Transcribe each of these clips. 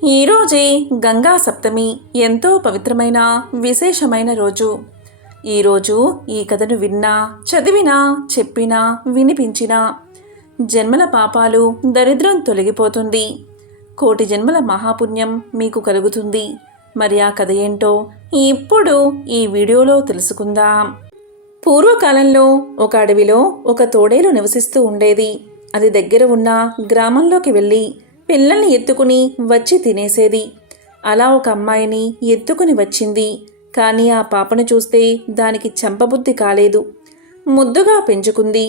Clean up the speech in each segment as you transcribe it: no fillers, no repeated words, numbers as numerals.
ఈరోజే గంగా సప్తమి ఎంతో పవిత్రమైన విశేషమైన రోజు. ఈరోజు ఈ కథను విన్నా, చదివినా, చెప్పినా, వినిపించినా జన్మల పాపాలు, దరిద్రం తొలగిపోతుంది. కోటి జన్మల మహాపుణ్యం మీకు కలుగుతుంది. మరి ఆ కథ ఏంటో ఇప్పుడు ఈ వీడియోలో తెలుసుకుందాం. పూర్వకాలంలో ఒక అడవిలో ఒక తోడేలు నివసిస్తూ ఉండేది. అది దగ్గర ఉన్న గ్రామంలోకి వెళ్ళి పిల్లల్ని ఎత్తుకుని వచ్చి తినేసేది. అలా ఒక అమ్మాయిని ఎత్తుకుని వచ్చింది. కానీ ఆ పాపను చూస్తే దానికి చంపబుద్ధి కాలేదు. ముద్దుగా పెంచుకుంది.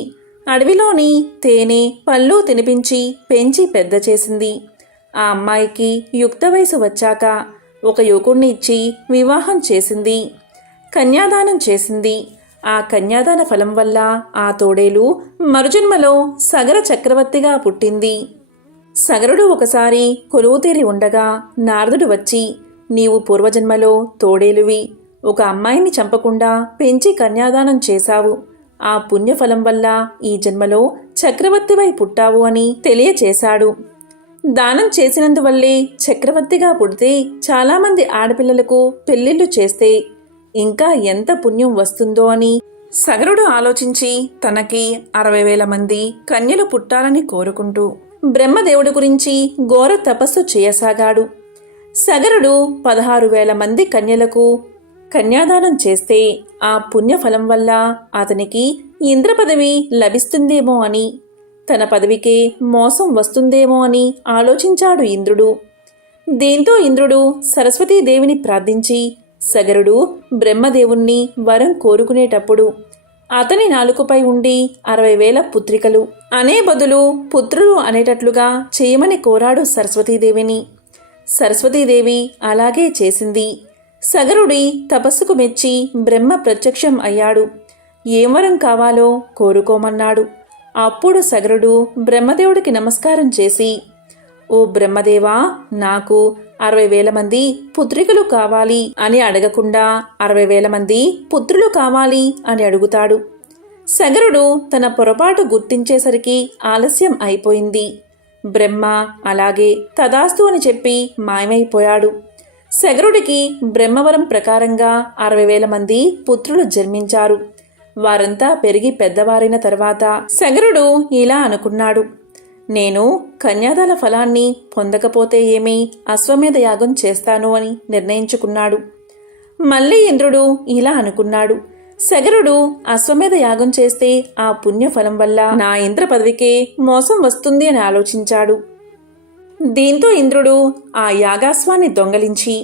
అడవిలోని తేనె పళ్ళు తినిపించి పెంచి పెద్ద చేసింది. ఆ అమ్మాయికి యుక్త వయసు వచ్చాక ఒక యువకుణ్ణి ఇచ్చి వివాహం చేసింది. కన్యాదానం చేసింది. ఆ కన్యాదాన ఫలం వల్ల ఆ తోడేలు మరుజన్మలో సగర చక్రవర్తిగా పుట్టింది. సగరుడు ఒకసారి కొలువుతీరి ఉండగా నారదుడు వచ్చి, నీవు పూర్వజన్మలో తోడేలువి, ఒక అమ్మాయిని చంపకుండా పెంచి కన్యాదానం చేశావు. ఆ పుణ్యఫలం వల్ల ఈ జన్మలో చక్రవర్తివై పుట్టావు అని తెలియచేశాడు. దానం చేసినందువల్లే చక్రవర్తిగా పుడితే చాలామంది ఆడపిల్లలకు పెళ్లిళ్లు చేస్తే ఇంకా ఎంత పుణ్యం వస్తుందో అని సగరుడు ఆలోచించి తనకి 60,000 మంది కన్యలు పుట్టాలని కోరుకుంటూ బ్రహ్మదేవుడి గురించి ఘోర తపస్సు చేయసాగాడు. సగరుడు 16,000 మంది కన్యలకు కన్యాదానం చేస్తే ఆ పుణ్యఫలం వల్ల అతనికి ఇంద్ర పదవి లభిస్తుందేమో అని, తన పదవికే మోసం వస్తుందేమో అని ఆలోచించాడు ఇంద్రుడు. దీంతో ఇంద్రుడు సరస్వతీదేవిని ప్రార్థించి సగరుడు బ్రహ్మదేవుణ్ణి వరం కోరుకునేటప్పుడు అతని నాలుకపై ఉండి 60,000 పుత్రికలు అనే బదులు పుత్రులు అనేటట్లుగా చేయమని కోరాడు సరస్వతీదేవిని. సరస్వతీదేవి అలాగే చేసింది. సగరుడి తపస్సుకు మెచ్చి బ్రహ్మ ప్రత్యక్షం అయ్యాడు. ఏం వరం కావాలో కోరుకోమన్నాడు. అప్పుడు సగరుడు బ్రహ్మదేవుడికి నమస్కారం చేసి, ఓ బ్రహ్మదేవా, నాకు 60,000 మంది పుత్రికలు కావాలి అని అడగకుండా 60,000 మంది పుత్రులు కావాలి అని అడుగుతాడు. సగరుడు తన పొరపాటు గుర్తించేసరికి ఆలస్యం అయిపోయింది. బ్రహ్మ అలాగే తదాస్తు అని చెప్పి మాయమైపోయాడు. సగరుడికి బ్రహ్మవరం ప్రకారంగా 60,000 మంది పుత్రులు జన్మించారు. వారంతా పెరిగి పెద్దవారైన తర్వాత సగరుడు ఇలా అనుకున్నాడు, నేను కన్యాదాన ఫలాన్ని పొందకపోతే ఏమీ అశ్వమేధ యాగం చేస్తాను అని నిర్ణయించుకున్నాడు. మళ్ళీ ఇంద్రుడు ఇలా అనుకున్నాడు, సగరుడు అశ్వమేధ యాగం చేస్తే ఆ పుణ్యఫలం వల్ల నా ఇంద్ర పదవికే మోసం వస్తుంది అని ఆలోచించాడు. దీంతో ఇంద్రుడు ఆ యాగాశ్వాన్ని దొంగలించి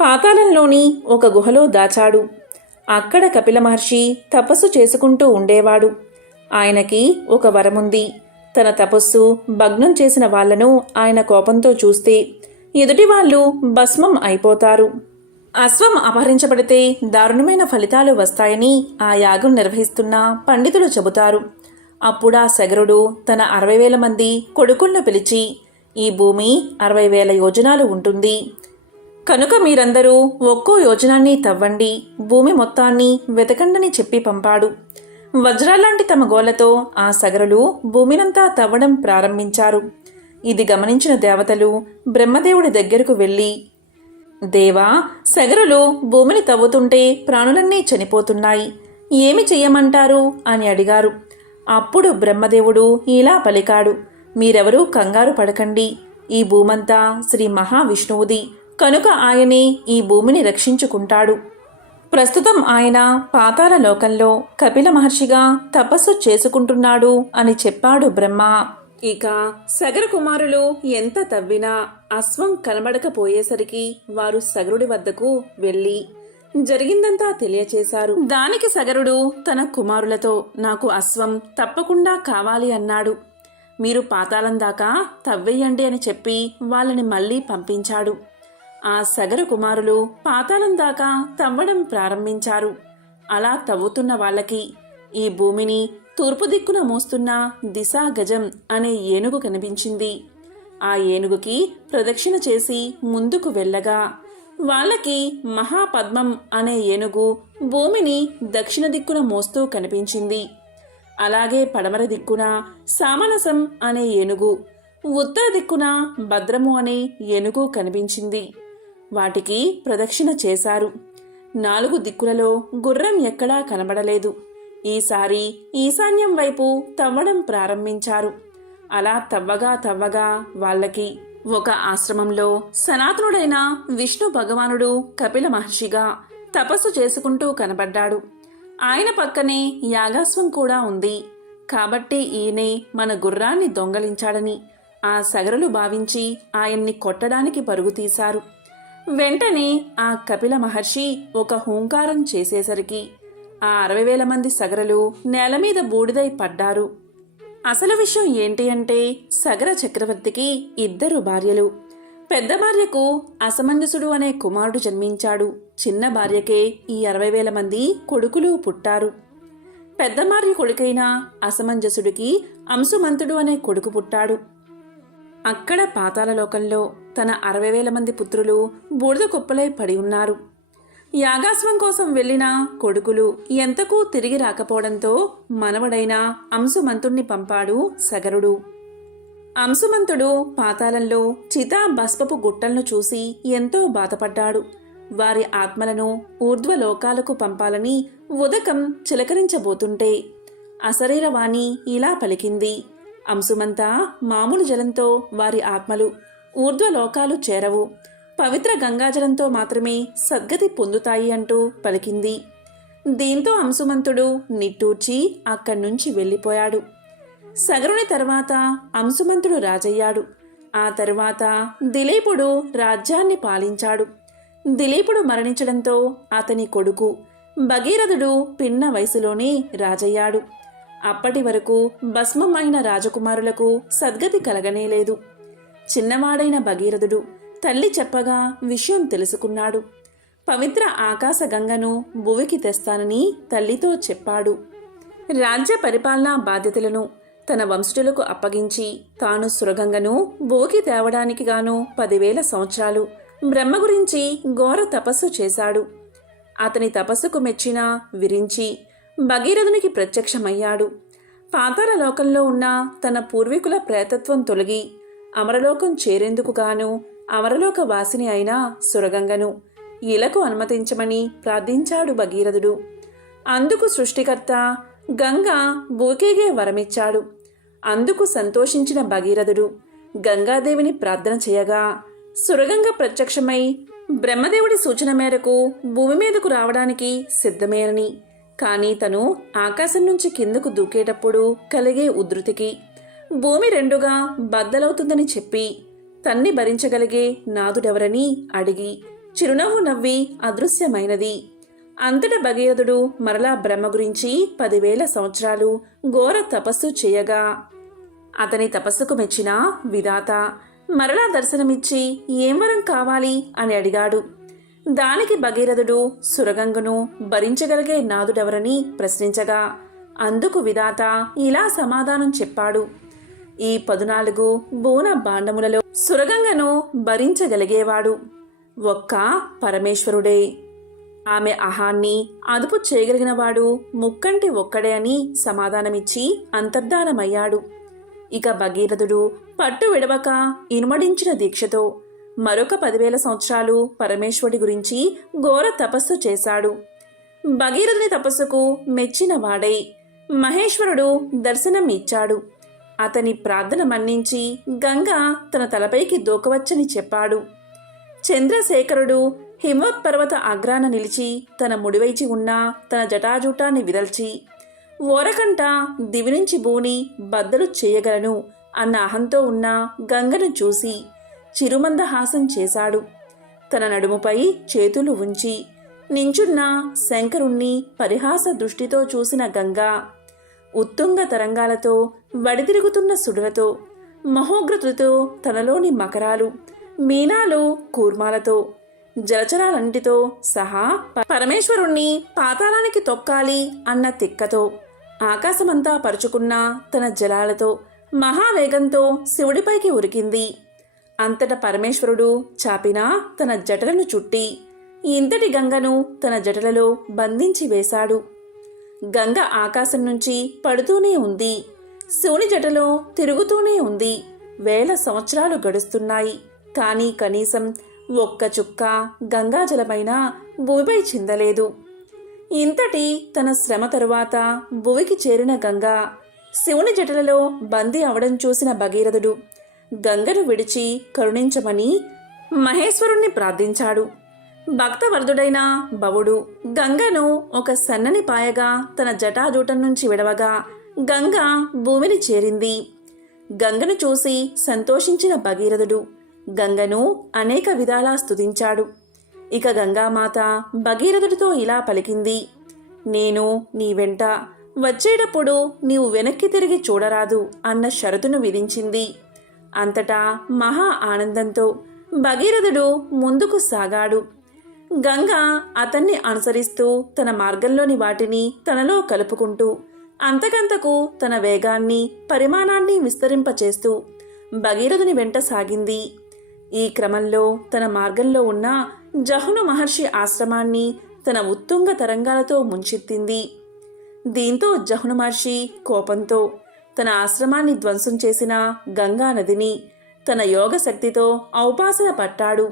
పాతాళంలోని ఒక గుహలో దాచాడు. అక్కడ కపిల మహర్షి తపస్సు చేసుకుంటూ ఉండేవాడు. ఆయనకి ఒక వరముంది. తన తపస్సు భగ్నం చేసిన వాళ్లను ఆయన కోపంతో చూస్తే ఎదుటివాళ్లు భస్మం అయిపోతారు. అశ్వం అపహరించబడితే దారుణమైన ఫలితాలు వస్తాయని ఆ యాగం నిర్వహిస్తున్న పండితులు చెబుతారు. అప్పుడా సగరుడు తన 60,000 మంది కొడుకులను పిలిచి, ఈ భూమి 60,000 యోజనాలు ఉంటుంది. కనుక మీరందరూ ఒక్కో యోజనాన్ని తవ్వండి, భూమి మొత్తాన్ని వెతకండని చెప్పి పంపాడు. వజ్రాలాంటి తమ గోళ్లతో ఆ సగరులు భూమినంతా తవ్వడం ప్రారంభించారు. ఇది గమనించిన దేవతలు బ్రహ్మదేవుడి దగ్గరకు వెళ్ళి, దేవా, సగరులు భూమిని తవ్వుతుంటే ప్రాణులన్నీ చనిపోతున్నాయి, ఏమి చెయ్యమంటారు అని అడిగారు. అప్పుడు బ్రహ్మదేవుడు ఇలా పలికాడు, మీరెవరూ కంగారు పడకండి. ఈ భూమంతా శ్రీ మహావిష్ణువుది, కనుక ఆయనే ఈ భూమిని రక్షించుకుంటాడు. ప్రస్తుతం ఆయన పాతాళ లోకంలో కపిల మహర్షిగా తపస్సు చేసుకుంటున్నాడు అని చెప్పాడు బ్రహ్మ. ఇక సగర కుమారులు ఎంత తవ్వినా అశ్వం కనబడకపోయేసరికి వారు సగరుడి వద్దకు వెళ్ళి జరిగిందంతా తెలియచేశారు. దానికి సగరుడు తన కుమారులతో, నాకు అశ్వం తప్పకుండా కావాలి అన్నాడు. మీరు పాతాళం దాకా తవ్వేయండి అని చెప్పి వాళ్ళని మళ్లీ పంపించాడు. ఆ సగర కుమారులు పాతాళం దాకా తవ్వడం ప్రారంభించారు. అలా తవ్వుతున్న వాళ్ళకి ఈ భూమిని తూర్పు దిక్కున మోస్తున్న దిశా గజం అనే ఏనుగు కనిపించింది. ఆ ఏనుగుకి ప్రదక్షిణ చేసి ముందుకు వెళ్ళగా వాళ్ళకి మహాపద్మం అనే ఏనుగు భూమిని దక్షిణ దిక్కున మోస్తూ కనిపించింది. అలాగే పడమర దిక్కున సామనసం అనే ఏనుగు, ఉత్తర దిక్కున భద్రము అనే ఏనుగు కనిపించింది. వాటికి ప్రదక్షిణ చేశారు. 4 దిక్కులలో గుర్రం ఎక్కడా కనబడలేదు. ఈసారి ఈశాన్యం వైపు తవ్వడం ప్రారంభించారు. అలా తవ్వగా వాళ్ళకి ఒక ఆశ్రమంలో సనాతనుడైన విష్ణు భగవానుడు కపిల మహర్షిగా తపస్సు చేసుకుంటూ కనబడ్డాడు. ఆయన పక్కనే యాగాశ్వం కూడా ఉంది. కాబట్టి ఈయనే మన గుర్రాన్ని దొంగలించాడని ఆ సగరులు భావించి ఆయన్ని కొట్టడానికి పరుగు తీశారు. వెంటనే ఆ కపిల మహర్షి ఒక హూంకారం చేసేసరికి ఆ 60,000 మంది సగరలు నేలమీద బూడిదై పడ్డారు. అసలు విషయం ఏంటి అంటే, సగర చక్రవర్తికి 2 భార్యలు. పెద్ద భార్యకు అసమంజసుడు అనే కుమారుడు జన్మించాడు. చిన్న భార్యకే ఈ 60,000 మంది కొడుకులు పుట్టారు. పెద్ద భార్య కొడుకైన అసమంజసుడికి అంశుమంతుడు అనే కొడుకు పుట్టాడు. అక్కడ పాతాళలోకంలో తన 60,000 మంది పుత్రులు బూడిద కుప్పలై పడి ఉన్నారు. యాగాశ్వం కోసం వెళ్లిన కొడుకులు ఎంతకూ తిరిగి రాకపోవడంతో మనవడైన అంశుమంతుణ్ణి పంపాడు సగరుడు. అంశుమంతుడు పాతాళంలో చితా భస్మపు గుట్టలను చూసి ఎంతో బాధపడ్డాడు. వారి ఆత్మలను ఊర్ధ్వలోకాలకు పంపాలని ఉదకం చిలకరించబోతుంటే అశరీరవాణి ఇలా పలికింది: అంశుమంతా, మామూలు జలంతో వారి ఆత్మలు ఊర్ధ్వలోకాలు చేరవు. పవిత్ర గంగాజలంతో మాత్రమే సద్గతి పొందుతాయి అంటూ పలికింది. దీంతో అంశుమంతుడు నిట్టూర్చి అక్కడ్నుంచి వెళ్ళిపోయాడు. సగరుని తర్వాత అంశుమంతుడు రాజయ్యాడు. ఆ తరువాత దిలీపుడు రాజ్యాన్ని పాలించాడు. దిలీపుడు మరణించడంతో అతని కొడుకు భగీరథుడు పిన్న వయసులోనే రాజయ్యాడు. అప్పటి వరకు భస్మం అయిన రాజకుమారులకు సద్గతి కలగనేలేదు. చిన్నవాడైన భగీరథుడు తల్లి చెప్పగా విషయం తెలుసుకున్నాడు. పవిత్ర ఆకాశ గంగను భువికి తెస్తానని తల్లితో చెప్పాడు. రాజ్య పరిపాలనా బాధ్యతలను తన వంశజులకు అప్పగించి తాను సురగంగను భువికి తేవడానికి గాను 10,000 సంవత్సరాలు బ్రహ్మ గురించి ఘోర తపస్సు చేశాడు. అతని తపస్సుకు మెచ్చిన విరించి భగీరథునికి ప్రత్యక్షమయ్యాడు. పాతాళ లోకంలో ఉన్న తన పూర్వీకుల ప్రేతత్వం తొలగి అమరలోకం చేరేందుకు గాను అమరలోక వాసిని అయిన సురగంగను ఇలకు అనుమతించమని ప్రార్థించాడు భగీరథుడు. అందుకు సృష్టికర్త గంగ భూకేగే వరమిచ్చాడు. అందుకు సంతోషించిన భగీరథుడు గంగాదేవిని ప్రార్థన చేయగా సురగంగ ప్రత్యక్షమై బ్రహ్మదేవుడి సూచన మేరకు భూమి మీదకు రావడానికి సిద్ధమేనని, కానీ తను ఆకాశం నుంచి కిందకు దూకేటప్పుడు కలిగే ఉధృతికి భూమి 2గా బద్దలవుతుందని చెప్పి తన్ని భరించగలిగే నాదుడెవరని అడిగి చిరునవ్వు నవ్వి అదృశ్యమైనది. అంతట భగీరథుడు మరలా బ్రహ్మ గురించి 10,000 సంవత్సరాలు ఘోర తపస్సు చేయగా అతని తపస్సుకు మెచ్చిన విధాత మరలా దర్శనమిచ్చి ఏం వరం కావాలి అని అడిగాడు. దానికి భగీరథుడు సురగంగను భరించగలిగే నాదుడెవరని ప్రశ్నించగా అందుకు విధాత ఇలా సమాధానం చెప్పాడు: ఈ 14 బోన బాండములలో సురగంగను భరించగలిగేవాడు ఒక్క పరమేశ్వరుడే. ఆమె అహాన్ని అదుపు చేయగలిగినవాడు ముక్కంటి ఒక్కడే అని సమాధానమిచ్చి అంతర్ధానమయ్యాడు. ఇక భగీరథుడు పట్టు విడవక ఇనుమడించిన దీక్షతో మరొక 10,000 సంవత్సరాలు పరమేశ్వరుడి గురించి ఘోర తపస్సు చేశాడు. భగీరథుని తపస్సుకు మెచ్చిన వాడై మహేశ్వరుడు దర్శనం ఇచ్చాడు. అతని ప్రార్థన మన్నించి గంగ తన తలపైకి దూకవచ్చని చెప్పాడు. చంద్రశేఖరుడు హిమవత్ పర్వత అగ్రాన నిలిచి తన ముడివైచి ఉన్న తన జటాజూటాన్ని విదల్చి ఓరకంట దివి నుంచి భూని బద్దలు చేయగలను అన్న అహంతో ఉన్న గంగను చూసి చిరుమందహాసం చేశాడు. తన నడుముపై చేతులు ఉంచి నించున్న శంకరుణ్ణి పరిహాస దృష్టితో చూసిన గంగా ఉత్తుంగ తరంగాలతో వడితిరుగుతున్న సుడులతో మహోగ్రతులతో తనలోని మకరాలు మీనాలు కూర్మాలతో జలచరాలంటితో సహా పరమేశ్వరుణ్ణి పాతాళానికి తొక్కాలి అన్న తిక్కతో ఆకాశమంతా పరుచుకున్న తన జలాలతో మహావేగంతో శివుడిపైకి ఉరికింది. అంతట పరమేశ్వరుడు చాపిన తన జటలను చుట్టి ఇంతటి గంగను తన జటలలో బంధించి వేశాడు. గంగ ఆకాశం నుంచి పడుతూనే ఉంది, శివుని జటలో తిరుగుతూనే ఉంది. వేల సంవత్సరాలు గడుస్తున్నాయి. కానీ కనీసం ఒక్క చుక్క గంగాజలమైనా భూమిపై చిందలేదు. ఇంతటి తన శ్రమ తరువాత భువికి చేరిన గంగా శివుని జటలలో బందీ అవడం చూసిన భగీరథుడు గంగను విడిచి కరుణించమని మహేశ్వరుణ్ణి ప్రార్థించాడు. భక్తవరదుడైన భవుడు గంగను ఒక సన్నని పాయగా తన జటాజూటం నుంచి విడవగా గంగ భూమిని చేరింది. గంగను చూసి సంతోషించిన భగీరథుడు గంగను అనేక విధాలా స్తుతించాడు. ఇక గంగామాత భగీరథుడితో ఇలా పలికింది: నేను నీ వెంట వచ్చేటప్పుడు నీవు వెనక్కి తిరిగి చూడరాదు అన్న షరతును విధించింది. అంతటా మహా ఆనందంతో భగీరథుడు ముందుకు సాగాడు. గంగ అతన్ని అనుసరిస్తూ తన మార్గంలోని వాటిని తనలో కలుపుకుంటూ అంతకంతకు తన వేగాన్ని పరిమాణాన్ని విస్తరింపచేస్తూ భగీరథుని వెంట సాగింది. ఈ క్రమంలో తన మార్గంలో ఉన్న జహును మహర్షి ఆశ్రమాన్ని తన ఉత్తుంగ తరంగాలతో ముంచెత్తింది. దీంతో జహును మహర్షి కోపంతో తన ఆశ్రమాన్ని ధ్వంసం చేసిన గంగా నదిని తన యోగ శక్తితో ఔపాసన పట్టాడు.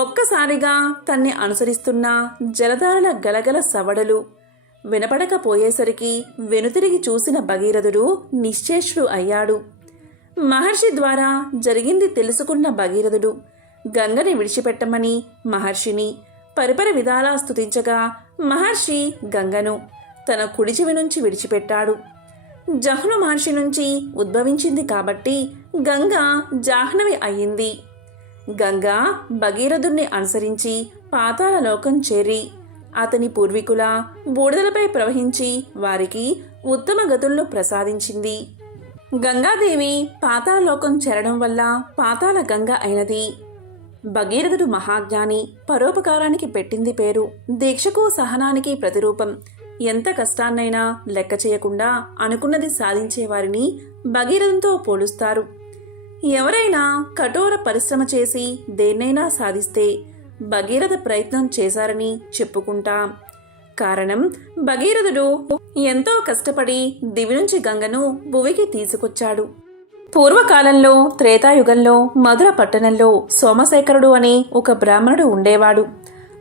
ఒక్కసారిగా తన్ని అనుసరిస్తున్న జలధారల గలగల సవడలు వినపడకపోయేసరికి వెనుతిరిగి చూసిన భగీరథుడు నిశ్చేష్టుడు అయ్యాడు. మహర్షి ద్వారా జరిగింది తెలుసుకున్న భగీరథుడు గంగని విడిచిపెట్టమని మహర్షిని పరిపరి విధాలా స్తుతించగా మహర్షి గంగను తన కుడి చెవి నుంచి విడిచిపెట్టాడు. జహ్ను మహర్షి నుంచి ఉద్భవించింది కాబట్టి గంగ జాహ్నవి అయ్యింది. గంగా భగీరథుణ్ణి అనుసరించి పాతాళ లోకం చేరి అతని పూర్వీకుల బూడిదలపై ప్రవహించి వారికి ఉత్తమ గతులను ప్రసాదించింది. గంగాదేవి పాతాళలోకం చేరడం వల్ల పాతాళ గంగ అయినది. భగీరథుడు మహాజ్ఞాని, పరోపకారానికి పెట్టింది పేరు. దీక్షకు సహనానికి ప్రతిరూపం. ఎంత కష్టాన్నైనా లెక్క చేయకుండా అనుకున్నది సాధించేవారిని భగీరథంతో పోలుస్తారు. ఎవరైనా కఠోర పరిశ్రమ చేసి దేన్నైనా సాధిస్తే భగీరథ ప్రయత్నం చేశారని చెప్పుకుంటాం. కారణం, భగీరథుడు ఎంతో కష్టపడి దివి నుంచి గంగను భువికి తీసుకొచ్చాడు. పూర్వకాలంలో త్రేతాయుగంలో మధుర పట్టణంలో సోమశేఖరుడు అనే ఒక బ్రాహ్మణుడు ఉండేవాడు.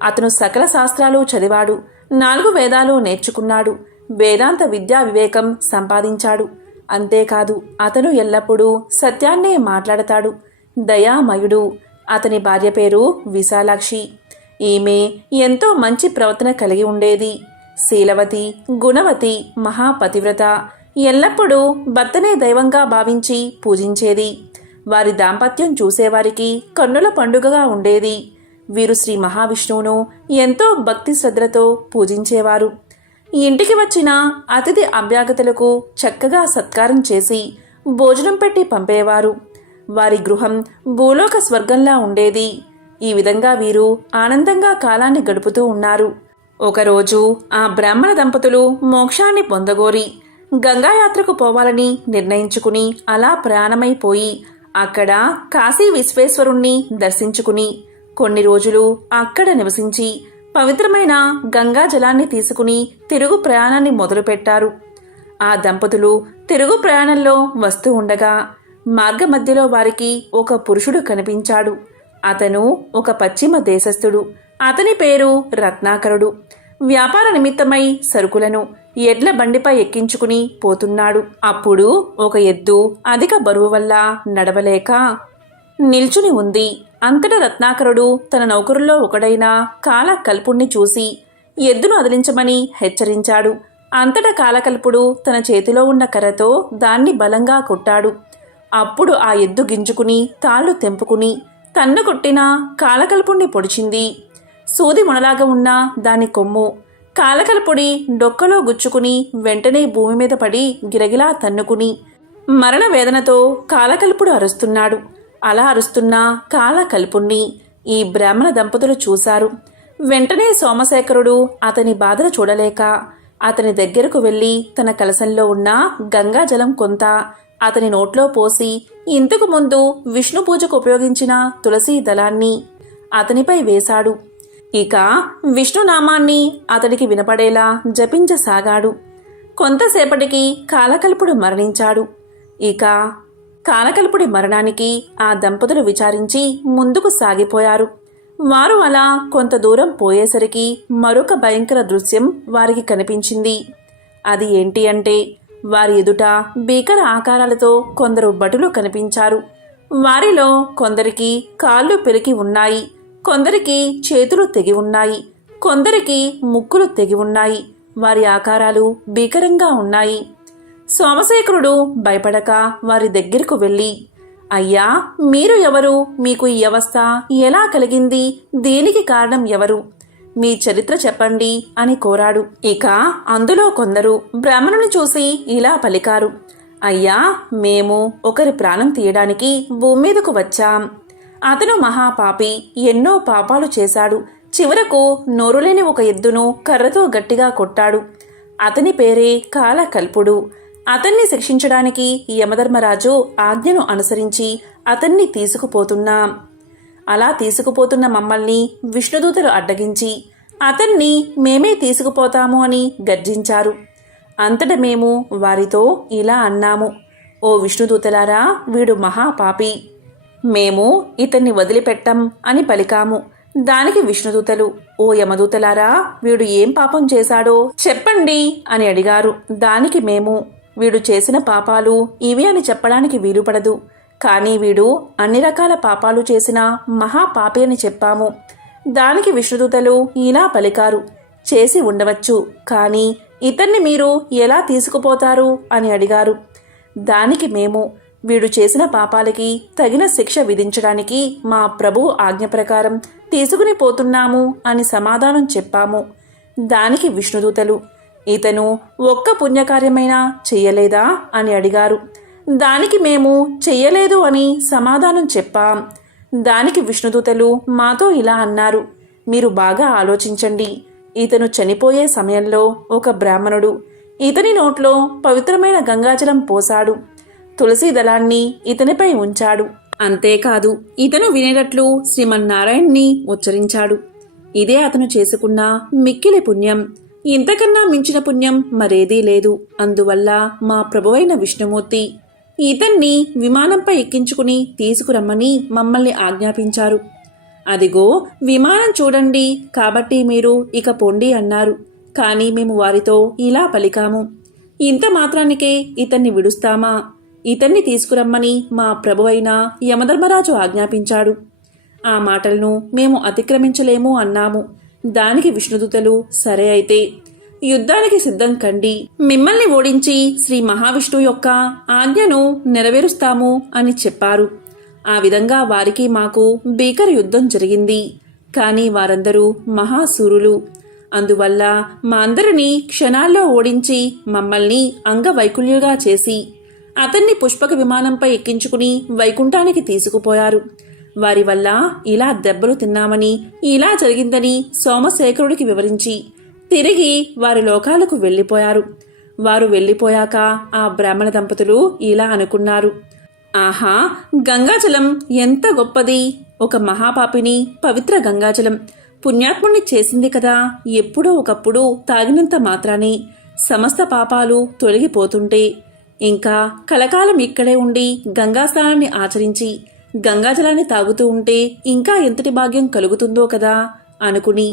అతను సకల శాస్త్రాలు చదివాడు, 4 వేదాలు నేర్చుకున్నాడు, వేదాంత విద్యా వివేకం సంపాదించాడు. అంతేకాదు అతను ఎల్లప్పుడూ సత్యాన్నే మాట్లాడతాడు. దయామయుడు. అతని భార్య పేరు విశాలాక్షి. ఈమె ఎంతో మంచి ప్రవర్తన కలిగి ఉండేది. శీలవతి, గుణవతి, మహాపతివ్రత. ఎల్లప్పుడూ భర్తనే దైవంగా భావించి పూజించేది. వారి దాంపత్యం చూసేవారికి కన్నుల పండుగగా ఉండేది. వీరు శ్రీ మహావిష్ణువును ఎంతో భక్తి శ్రద్ధలతో పూజించేవారు. ఇంటికి వచ్చిన అతిథి అభ్యాగతులకు చక్కగా సత్కారం చేసి భోజనం పెట్టి పంపేవారు. వారి గృహం భూలోక స్వర్గంలా ఉండేది. ఈ విధంగా వీరు ఆనందంగా కాలాన్ని గడుపుతూ ఉన్నారు. ఒకరోజు ఆ బ్రాహ్మణ దంపతులు మోక్షాన్ని పొందగోరి గంగాయాత్రకు పోవాలని నిర్ణయించుకుని అలా ప్రయాణమైపోయి అక్కడ కాశీ విశ్వేశ్వరుణ్ణి దర్శించుకుని కొన్ని రోజులు అక్కడ నివసించి పవిత్రమైన గంగా జలాన్ని తీసుకుని తిరుగు ప్రయాణాన్ని మొదలుపెట్టారు. ఆ దంపతులు తిరుగు ప్రయాణంలో వస్తూ ఉండగా మార్గమధ్యలో వారికి ఒక పురుషుడు కనిపించాడు. అతను ఒక పశ్చిమ దేశస్థుడు. అతని పేరు రత్నాకరుడు. వ్యాపార నిమిత్తమై సరుకులను ఎడ్ల బండిపై ఎక్కించుకుని పోతున్నాడు. అప్పుడు ఒక ఎద్దు అధిక బరువు వల్ల నడవలేక నిల్చుని ఉంది. అంతటా రత్నాకరుడు తన నౌకరుల్లో ఒకడైన కాలకల్పుణ్ణి చూసి ఎద్దును అదిలించమని హెచ్చరించాడు. అంతటా కాలకల్పుడు తన చేతిలో ఉన్న కర్రతో దాన్ని బలంగా కొట్టాడు. అప్పుడు ఆ ఎద్దు గింజుకుని తాళ్లు తెంపుకుని తన్ను కొట్టిన కాలకల్పుణ్ణి పొడిచింది. సూది మొనలాగా ఉన్న దాని కొమ్ము కాలకల్పుడి డొక్కలో గుచ్చుకుని వెంటనే భూమి మీద పడి గిరగిలా తన్నుకుని మరణ వేదనతో కాలకల్పుడు అరుస్తున్నాడు. అలా అరుస్తున్న కాలకల్పుణ్ణి ఈ బ్రాహ్మణ దంపతులు చూశారు. వెంటనే సోమశేఖరుడు అతని బాధను చూడలేక అతని దగ్గరకు వెళ్ళి తన కలశంలో ఉన్న గంగాజలం కొంత అతని నోట్లో పోసి ఇంతకు ముందు విష్ణు పూజకు ఉపయోగించిన తులసీ దళాన్ని అతనిపై వేశాడు. ఇక విష్ణునామాన్ని అతడికి వినపడేలా జపించసాగాడు. కొంతసేపటికి కాలకల్పుడు మరణించాడు. ఇక కాలకల్పుడి మరణానికి ఆ దంపతులు విచారించి ముందుకు సాగిపోయారు. వారు అలా కొంత దూరం పోయేసరికి మరొక భయంకర దృశ్యం వారికి కనిపించింది. అది ఏంటి అంటే, వారి ఎదుట భీకర ఆకారాలతో కొందరు భటులు కనిపించారు. వారిలో కొందరికి కాళ్ళు పెరికి ఉన్నాయి, కొందరికి చేతులు తెగి ఉన్నాయి, కొందరికి ముక్కులు తెగి ఉన్నాయి. వారి ఆకారాలు భీకరంగా ఉన్నాయి. సోమశేఖరుడు భయపడక వారి దగ్గరకు వెళ్ళి, అయ్యా, మీరు ఎవరు? మీకు ఈ అవస్థ ఎలా కలిగింది? దీనికి కారణం ఎవరు? మీ చరిత్ర చెప్పండి అని కోరాడు. ఇక అందులో కొందరు బ్రాహ్మణుని చూసి ఇలా పలికారు, అయ్యా, మేము ఒకరి ప్రాణం తీయడానికి భూమి మీదకు వచ్చాం. అతను మహాపాపి, ఎన్నో పాపాలు చేశాడు. చివరకు నోరులేని ఒక ఎద్దును కర్రతో గట్టిగా కొట్టాడు. అతని పేరే కాలకల్పుడు. అతన్ని శిక్షించడానికి యమధర్మరాజు ఆజ్ఞను అనుసరించి అతన్ని తీసుకుపోతున్నాం. అలా తీసుకుపోతున్న మమ్మల్ని విష్ణుదూతలు అడ్డగించి అతన్ని మేమే తీసుకుపోతాము అని గర్జించారు. అంతట మేము వారితో ఇలా అన్నాము, ఓ విష్ణుదూతలారా, వీడు మహాపాపి, మేము ఇతన్ని వదిలిపెట్టం అని పలికాము. దానికి విష్ణుదూతలు, ఓ యమదూతలారా, వీడు ఏం పాపం చేశాడో చెప్పండి అని అడిగారు. దానికి మేము, వీడు చేసిన పాపాలు ఇవి అని చెప్పడానికి వీలుపడదు, కానీ వీడు అన్ని రకాల పాపాలు చేసిన మహాపాపి అని చెప్పాము. దానికి విష్ణుదూతలు ఇలా పలికారు, చేసి ఉండవచ్చు, కానీ ఇతన్ని మీరు ఎలా తీసుకుపోతారు అని అడిగారు. దానికి మేము, వీడు చేసిన పాపాలకి తగిన శిక్ష విధించడానికి మా ప్రభువు ఆజ్ఞ ప్రకారం తీసుకుని పోతున్నాము అని సమాధానం చెప్పాము. దానికి విష్ణుదూతలు, ఇతను ఒక్క పుణ్యకార్యమైనా చెయ్యలేదా అని అడిగారు. దానికి మేము చెయ్యలేదు అని సమాధానం చెప్పాం. దానికి విష్ణుదూతలు మాతో ఇలా అన్నారు, మీరు బాగా ఆలోచించండి. ఇతను చనిపోయే సమయంలో ఒక బ్రాహ్మణుడు ఇతని నోట్లో పవిత్రమైన గంగాజలం పోశాడు. తులసి దళాన్ని ఇతనిపై ఉంచాడు. అంతేకాదు, ఇతను వినేటట్లు శ్రీమన్నారాయణ్ణి ఉచ్చరించాడు. ఇదే అతను చేసుకున్న మిక్కిలి పుణ్యం. ఇంతకన్నా మించిన పుణ్యం మరేదీ లేదు. అందువల్ల మా ప్రభువైన విష్ణుమూర్తి ఇతన్ని విమానంపై ఎక్కించుకుని తీసుకురమ్మని మమ్మల్ని ఆజ్ఞాపించారు. అదిగో విమానం చూడండి, కాబట్టి మీరు ఇక పొండి అన్నారు. కానీ మేము వారితో ఇలా పలికాము, ఇంత మాత్రానికే ఇతన్ని విడుస్తామా? ఇతన్ని తీసుకురమ్మని మా ప్రభువైన యమధర్మరాజు ఆజ్ఞాపించాడు. ఆ మాటలను మేము అతిక్రమించలేము అన్నాము. దానికి విష్ణుదూతలు, సరే అయితే యుద్ధానికి సిద్ధం కండి. మిమ్మల్ని ఓడించి శ్రీ మహావిష్ణువు యొక్క ఆజ్ఞను నెరవేరుస్తాము అని చెప్పారు. ఆ విధంగా వారికి మాకు భీకర యుద్ధం జరిగింది. కానీ వారందరూ మహాసూరులు. అందువల్ల మా అందరినీ క్షణాల్లో ఓడించి మమ్మల్ని అంగవైకల్యులుగా చేసి అతన్ని పుష్పక విమానంపై ఎక్కించుకుని వైకుంఠానికి తీసుకుపోయారు. వారి వల్ల ఇలా దెబ్బలు తిన్నామని, ఇలా జరిగిందని సోమశేఖరుడికి వివరించి తిరిగి వారి లోకాలకు వెళ్ళిపోయారు. వారు వెళ్ళిపోయాక ఆ బ్రాహ్మణ దంపతులు ఇలా అనుకున్నారు, ఆహా, గంగాజలం ఎంత గొప్పది! ఒక మహాపాపిని పవిత్ర గంగాజలం పుణ్యాత్ముణ్ణి చేసింది కదా. ఎప్పుడో ఒకప్పుడు తాగినంత మాత్రానే సమస్త పాపాలు తొలగిపోతుంటే ఇంకా కలకాలం ఇక్కడే ఉండి గంగా స్నానాన్ని ఆచరించి గంగాజలాన్ని తాగుతూ ఉంటే ఇంకా ఎంతటి భాగ్యం కలుగుతుందో కదా అనుకుని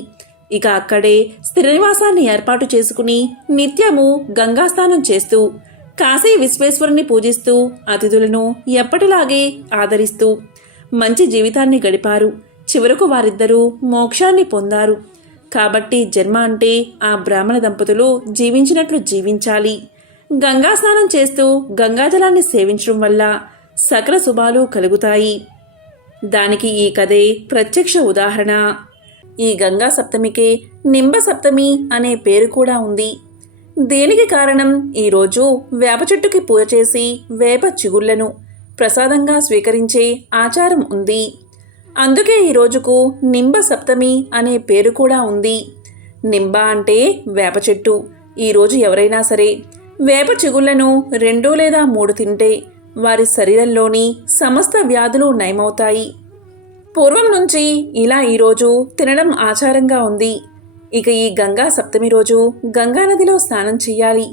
ఇక అక్కడే స్థిర నివాసాన్ని ఏర్పాటు చేసుకుని నిత్యము గంగాస్నానం చేస్తూ కాశీ విశ్వేశ్వరుని పూజిస్తూ అతిథులను ఎప్పటిలాగే ఆదరిస్తూ మంచి జీవితాన్ని గడిపారు. చివరకు వారిద్దరూ మోక్షాన్ని పొందారు. కాబట్టి జన్మ అంటే ఆ బ్రాహ్మణ దంపతులు జీవించినట్లు జీవించాలి. గంగా స్నానం చేస్తూ గంగాజలాన్ని సేవించడం వల్ల సకల శుభాలు కలుగుతాయి. దానికి ఈ కథే ప్రత్యక్ష ఉదాహరణ. ఈ గంగా సప్తమికే నింబ సప్తమి అనే పేరు కూడా ఉంది. దీనికి కారణం ఈరోజు వేప చెట్టుకి పూజ చేసి వేప చిగుళ్లను ప్రసాదంగా స్వీకరించే ఆచారం ఉంది. అందుకే ఈ రోజుకు నింబ సప్తమి అనే పేరు కూడా ఉంది. నింబ అంటే వేప చెట్టు. ఈరోజు ఎవరైనా సరే వేప చిగుళ్లను 2 లేదా 3 తింటే వారి శరీరంలోని సమస్త వ్యాధులు నయమవుతాయి. పూర్వం నుంచి ఇలా ఈరోజు తినడం ఆచారంగా ఉంది. ఇక ఈ గంగా సప్తమి రోజు గంగా నదిలో స్నానం చెయ్యాలి.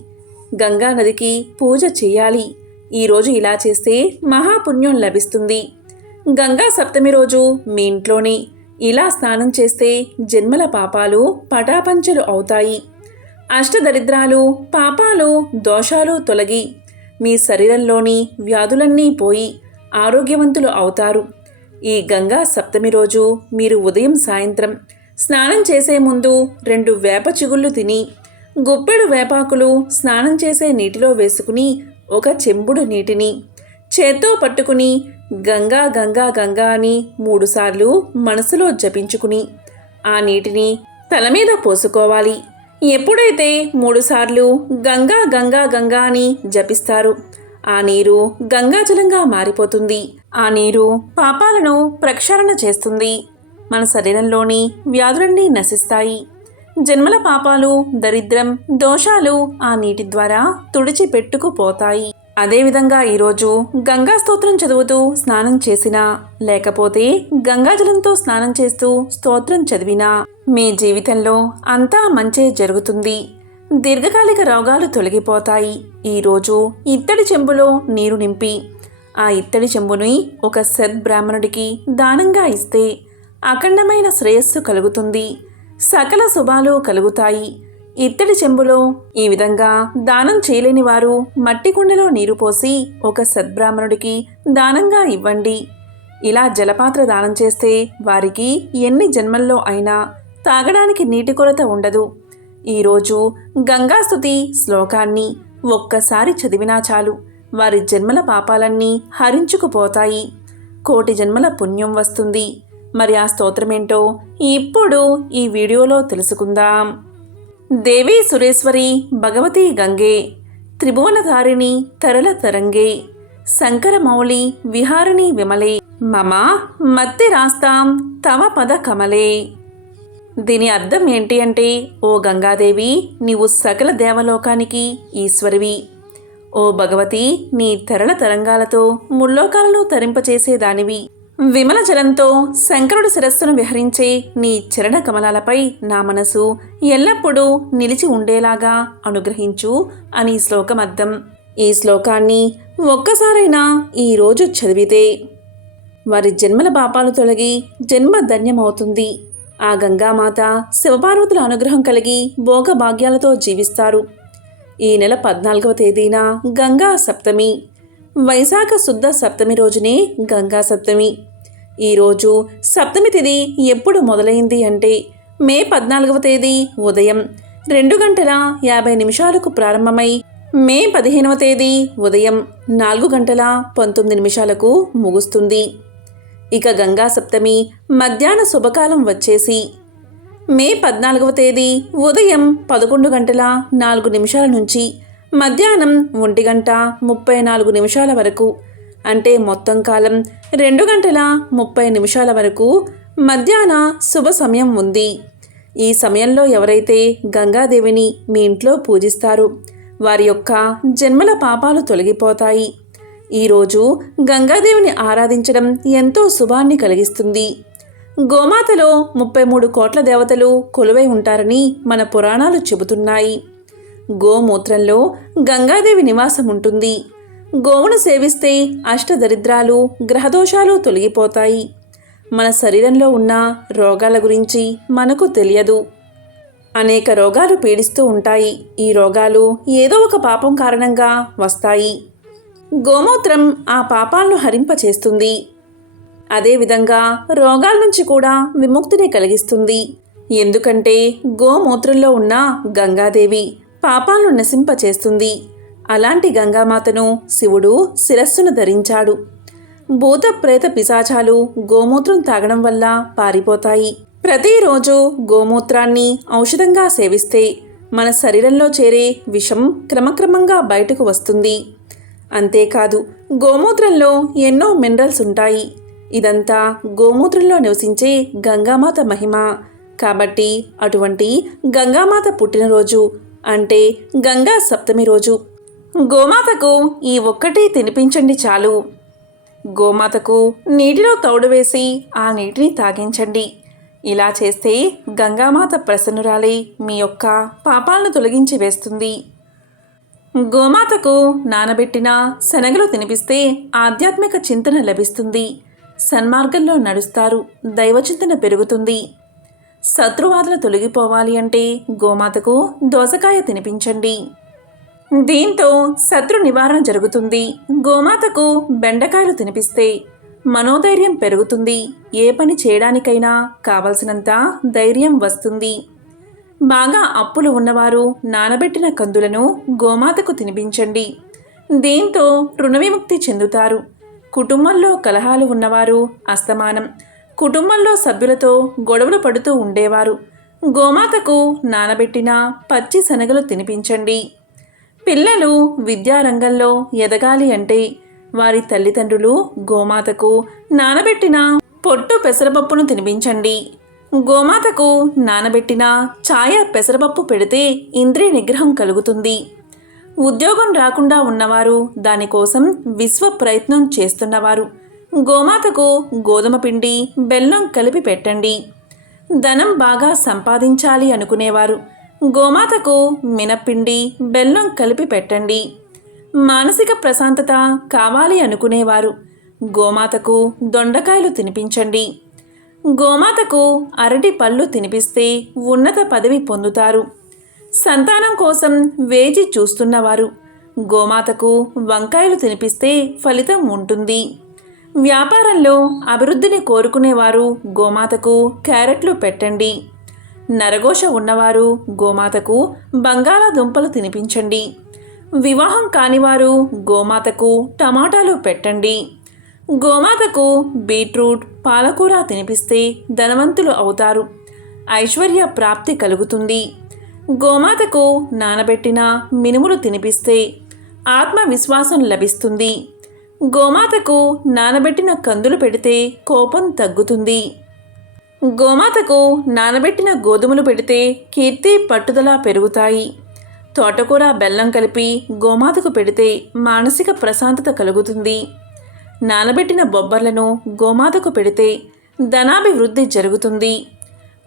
గంగా నదికి పూజ చెయ్యాలి. ఈరోజు ఇలా చేస్తే మహాపుణ్యం లభిస్తుంది. గంగా సప్తమి రోజు మీ ఇంట్లోనే ఇలా స్నానం చేస్తే జన్మల పాపాలు పటాపంచలు అవుతాయి. అష్టదరిద్రాలు, పాపాలు, దోషాలు తొలగి మీ శరీరంలోని వ్యాధులన్నీ పోయి ఆరోగ్యవంతులు అవుతారు. ఈ గంగా సప్తమి రోజు మీరు ఉదయం సాయంత్రం స్నానం చేసే ముందు 2 వేప చిగుళ్ళు తిని గుప్పెడు వేపాకులు స్నానం చేసే నీటిలో వేసుకుని 1 చెంబుడు నీటిని చేత్తో పట్టుకుని గంగా గంగా గంగా అని 3 సార్లు మనసులో జపించుకుని ఆ నీటిని తల మీద పోసుకోవాలి. ఎప్పుడైతే 3 సార్లు గంగా గంగా గంగా అని జపిస్తారు ఆ నీరు గంగాజలంగా మారిపోతుంది. ఆ నీరు పాపాలను ప్రక్షాళన చేస్తుంది. మన శరీరంలోని వ్యాధులన్నీ నశిస్తాయి. జన్మల పాపాలు, దరిద్రం, దోషాలు ఆ నీటి ద్వారా తుడిచిపెట్టుకుపోతాయి. అదేవిధంగా ఈరోజు గంగా స్తోత్రం చదువుతూ స్నానం చేసినా లేకపోతే గంగాజలంతో స్నానం చేస్తూ స్తోత్రం చదివినా మీ జీవితంలో అంతా మంచే జరుగుతుంది. దీర్ఘకాలిక రోగాలు తొలగిపోతాయి. ఈరోజు ఇత్తడి చెంబులో నీరు నింపి ఆ ఇత్తడి చెంబుని ఒక సద్బ్రాహ్మణుడికి దానంగా ఇస్తే అఖండమైన శ్రేయస్సు కలుగుతుంది. సకల శుభాలు కలుగుతాయి. ఇత్తడి చెంబులో ఈ విధంగా దానం చేయలేని వారు మట్టి కుండలో నీరు పోసి ఒక సద్బ్రాహ్మణుడికి దానంగా ఇవ్వండి. ఇలా జలపాత్ర దానం చేస్తే వారికి ఎన్ని జన్మల్లో అయినా తాగడానికి నీటి కొరత ఉండదు. ఈరోజు గంగాస్తుతి శ్లోకాన్ని ఒక్కసారి చదివినా చాలు వారి జన్మల పాపాలన్నీ హరించుకుపోతాయి. 1,000,000 జన్మల పుణ్యం వస్తుంది. మరి ఆ స్తోత్రమేంటో ఇప్పుడు ఈ వీడియోలో తెలుసుకుందాం. దేవీ సురేశ్వరి భగవతి గంగే త్రిభువనధారిణి తరళ తరంగే శంకరమౌళి విహారిణి విమలే మమ మత్తి రాస్తాం తవ పద కమలే. దీని అర్థం ఏంటి అంటే, ఓ గంగాదేవి, నీవు సకల దేవలోకానికి ఈశ్వరివి. ఓ భగవతి, నీ తరళ తరంగాలతో ముల్లోకాలను తరింపచేసేదానివి. విమల జలంతో శంకరుడి శిరస్సును విహరించే నీ చరణ కమలాలపై నా మనసు ఎల్లప్పుడూ నిలిచి ఉండేలాగా అనుగ్రహించు అని శ్లోకం అర్థం. ఈ శ్లోకాన్ని ఒక్కసారైనా ఈరోజు చదివితే వారి జన్మల పాపాలు తొలగి జన్మ ధన్యమవుతుంది. ఆ గంగామాత శివపార్వతుల అనుగ్రహం కలిగి భోగభాగ్యాలతో జీవిస్తారు. ఈ నెల 14వ తేదీన గంగా సప్తమి, వైశాఖ శుద్ధ సప్తమి రోజునే గంగా సప్తమి. ఈరోజు సప్తమి తిథి ఎప్పుడు మొదలైంది అంటే మే 14వ తేదీ ఉదయం 2:50 ప్రారంభమై మే 15వ తేదీ ఉదయం 4:19 ముగుస్తుంది. ఇక గంగా సప్తమి మధ్యాహ్న శుభకాలం వచ్చేసి మే 14వ తేదీ ఉదయం 11:04 నుంచి మధ్యాహ్నం 1:34 వరకు, అంటే మొత్తం కాలం 2:30 వరకు మధ్యాహ్న శుభ సమయం ఉంది. ఈ సమయంలో ఎవరైతే గంగాదేవిని మీ ఇంట్లో పూజిస్తారో వారి యొక్క జన్మల పాపాలు తొలగిపోతాయి. ఈరోజు గంగాదేవిని ఆరాధించడం ఎంతో శుభాన్ని కలిగిస్తుంది. గోమాతలో 33 కోట్ల దేవతలు కొలువై ఉంటారని మన పురాణాలు చెబుతున్నాయి. గోమూత్రంలో గంగాదేవి నివాసం ఉంటుంది. గోవును సేవిస్తే అష్టదరిద్రాలు, గ్రహదోషాలు తొలగిపోతాయి. మన శరీరంలో ఉన్న రోగాల గురించి మనకు తెలియదు. అనేక రోగాలు పీడిస్తూ ఉంటాయి. ఈ రోగాలు ఏదో ఒక పాపం కారణంగా వస్తాయి. గోమూత్రం ఆ పాపాలను హరింపచేస్తుంది. అదేవిధంగా రోగాల నుంచి కూడా విముక్తిని కలిగిస్తుంది. ఎందుకంటే గోమూత్రంలో ఉన్న గంగాదేవి పాపాలను నశింపచేస్తుంది. అలాంటి గంగామాతను శివుడు శిరస్సును ధరించాడు. భూత ప్రేత పిశాచాలు గోమూత్రం తాగడం వల్ల పారిపోతాయి. ప్రతిరోజు గోమూత్రాన్ని ఔషధంగా సేవిస్తే మన శరీరంలో చేరే విషం క్రమక్రమంగా బయటకు వస్తుంది. అంతేకాదు గోమూత్రంలో ఎన్నో మినరల్స్ ఉంటాయి. ఇదంతా గోమూత్రంలో నివసించే గంగామాత మహిమ. కాబట్టి అటువంటి గంగామాత పుట్టినరోజు అంటే గంగా సప్తమి రోజు గోమాతకు ఈ ఒక్కటి తినిపించండి చాలు. గోమాతకు నీటిలో తౌడు వేసి ఆ నీటిని తాగించండి. ఇలా చేస్తే గంగామాత ప్రసన్నురాలై మీ యొక్క పాపాలను తొలగించి వేస్తుంది. గోమాతకు నానబెట్టిన శనగలు తినిపిస్తే ఆధ్యాత్మిక చింతన లభిస్తుంది. సన్మార్గంలో నడుస్తారు. దైవచింతన పెరుగుతుంది. శత్రువాదులు తొలగిపోవాలి అంటే గోమాతకు దోసకాయ తినిపించండి. దీంతో శత్రు నివారణ జరుగుతుంది. గోమాతకు బెండకాయలు తినిపిస్తే మనోధైర్యం పెరుగుతుంది. ఏ పని చేయడానికైనా కావలసినంత ధైర్యం వస్తుంది. బాగా అప్పులు ఉన్నవారు నానబెట్టిన కందులను గోమాతకు తినిపించండి. దీంతో రుణ విముక్తి చెందుతారు. కుటుంబంలో కలహాలు ఉన్నవారు, అస్తమానం కుటుంబంలో సభ్యులతో గొడవలు పడుతూ ఉండేవారు గోమాతకు నానబెట్టిన పచ్చి శనగలు తినిపించండి. పిల్లలు విద్యారంగంలో ఎదగాలి అంటే వారి తల్లిదండ్రులు గోమాతకు నానబెట్టిన పొట్టు పెసరపప్పును తినిపించండి. గోమాతకు నానబెట్టిన ఛాయ పెసరపప్పు పెడితే ఇంద్రియ నిగ్రహం కలుగుతుంది. ఉద్యోగం రాకుండా ఉన్నవారు, దానికోసం విశ్వ ప్రయత్నం చేస్తున్నవారు గోమాతకు గోధుమ పిండి, బెల్లం కలిపి పెట్టండి. ధనం బాగా సంపాదించాలి అనుకునేవారు గోమాతకు మినప్పిండి, బెల్లం కలిపి పెట్టండి. మానసిక ప్రశాంతత కావాలి అనుకునేవారు గోమాతకు దొండకాయలు తినిపించండి. గోమాతకు అరటి పళ్ళు తినిపిస్తే ఉన్నత పదవి పొందుతారు. సంతానం కోసం వేచి చూస్తున్నవారు గోమాతకు వంకాయలు తినిపిస్తే ఫలితం ఉంటుంది. వ్యాపారంలో అభివృద్ధిని కోరుకునేవారు గోమాతకు క్యారెట్లు పెట్టండి. నరఘోష ఉన్నవారు గోమాతకు బంగాళాదుంపలు తినిపించండి. వివాహం కానివారు గోమాతకు టమాటాలు పెట్టండి. గోమాతకు బీట్రూట్, పాలకూర తినిపిస్తే ధనవంతులు అవుతారు. ఐశ్వర్య ప్రాప్తి కలుగుతుంది. గోమాతకు నానబెట్టిన మినుములు తినిపిస్తే ఆత్మవిశ్వాసం లభిస్తుంది. గోమాతకు నానబెట్టిన కందులు పెడితే కోపం తగ్గుతుంది. గోమాతకు నానబెట్టిన గోధుమలు పెడితే కీర్తి, పట్టుదల పెరుగుతాయి. తోటకూర, బెల్లం కలిపి గోమాతకు పెడితే మానసిక ప్రశాంతత కలుగుతుంది. నానబెట్టిన బొబ్బర్లను గోమాతకు పెడితే ధనాభివృద్ధి జరుగుతుంది.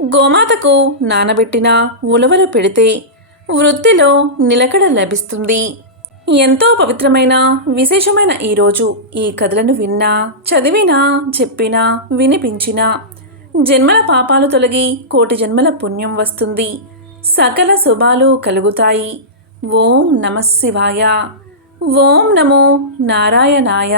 గోమాతకు నానబెట్టిన ఉలవలు పెడితే వృత్తిలో నిలకడ లభిస్తుంది. ఎంతో పవిత్రమైన, విశేషమైన ఈరోజు ఈ కథలను విన్నా, చదివినా, చెప్పినా, వినిపించినా జన్మల పాపాలు తొలగి కోటి జన్మల పుణ్యం వస్తుంది. సకల శుభాలు కలుగుతాయి. ఓం నమః శివాయ. ఓం నమో నారాయణాయ.